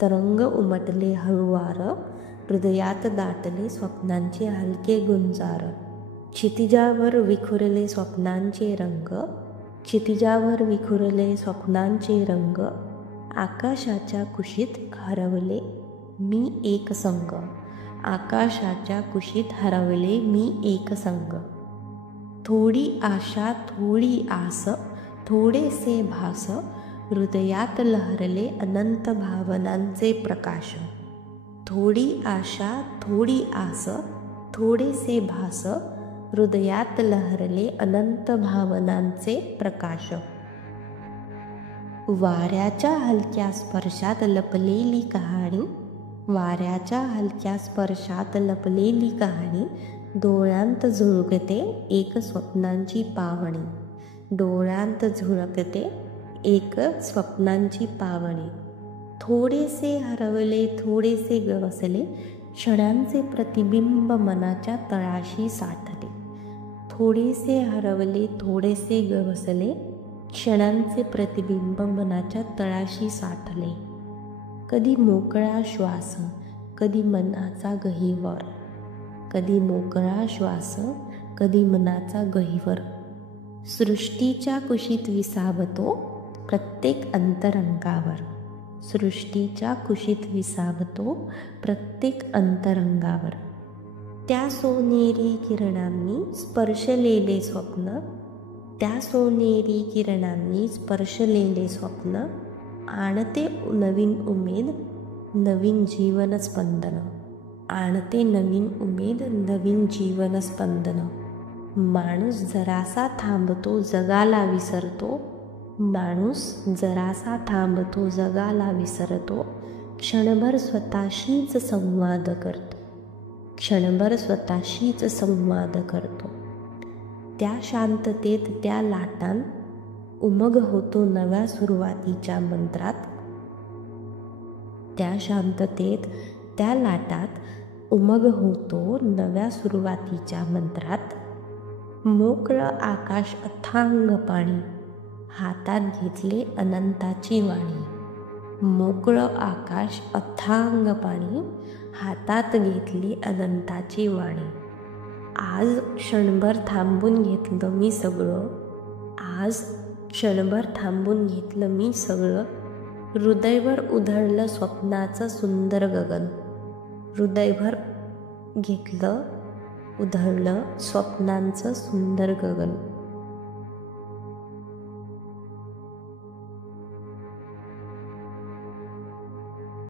तरंग उमटले हळुवार, हृदयात दाटले स्वप्नांचे हलके गुंजार. क्षितिजावर विखुरले स्वप्नांचे रंग, क्षितिजावर विखुरले स्वप्नांचे रंग. आकाशाच्या कुशीत हरवले मी एक संग, आकाशाच्या कुशीत हरवले मी एक संग. थोडी आशा थोडी आस, थोडेसे भास, हृदयात लहरले अनंत भावनांचे प्रकाश. थोडी आशा थोडी आस, थोडेसे भास, हृदयात लहरले अनंत भावनांचे प्रकाश. वाऱ्याच्या हलक्या स्पर्शात लपलेली कहाणी, वाऱ्याच्या हलक्या स्पर्शात लपलेली कहाणी. डोळ्यांत झुळकते एक स्वप्नांची पावणी, डोळ्यांत झुळकते एक स्वप्नांची पावणी. थोडेसे हरवले थोडेसे गवसले, क्षणांचे प्रतिबिंब मनाच्या तळाशी साठले. थोडेसे हरवले थोडेसे गवसले, क्षणांचे प्रतिबिंब मनाच्या तळाशी साठले. कधी मोकळा श्वास, कधी मनाचा गहिवर, कधी मोकळा श्वास, कधी मनाचा गहिवर. सृष्टीच्या कुशीत विसावतो प्रत्येक अंतरंगावर, सृष्टीच्या कुशीत विसावतो प्रत्येक अंतरंगावर. त्या सोनेरी किरणांनी स्पर्शलेले स्वप्न, त्या सोनेरी किरणांनी स्पर्शलेले स्वप्न. आणते नवीन उमेद, नवीन जीवन स्पंदन, आणते नवीन उमेद, नवीन जीवन स्पंदन. माणूस जरासा थांबतो जगाला विसरतो, माणूस जरासा थांबतो जगाला विसरतो. क्षणभर स्वतःशीच संवाद करतो, क्षणभर स्वतःशीच संवाद करतो. त्या शांततेत त्या लाटांत उमग होतो नव्या सुरुवातीच्या मंत्रात, त्या शांततेत त्या लाटात उमग होतो नव्या सुरुवातीच्या मंत्रात. मोकळं आकाश अथांग पाणी, हातात घेतले अनंताची वाणी. मोकळं आकाश अथांग पाणी, हातात घेतली अनंताची वाणी. आज क्षणभर थांबून घेतलं मी सगळं, आज क्षणभर थांबून घेतलं मी सगळं. हृदयभर उधळलं स्वप्नाचं सुंदर गगन, हृदयभर घेतलं उधळलं स्वप्नांचं सुंदर गगन.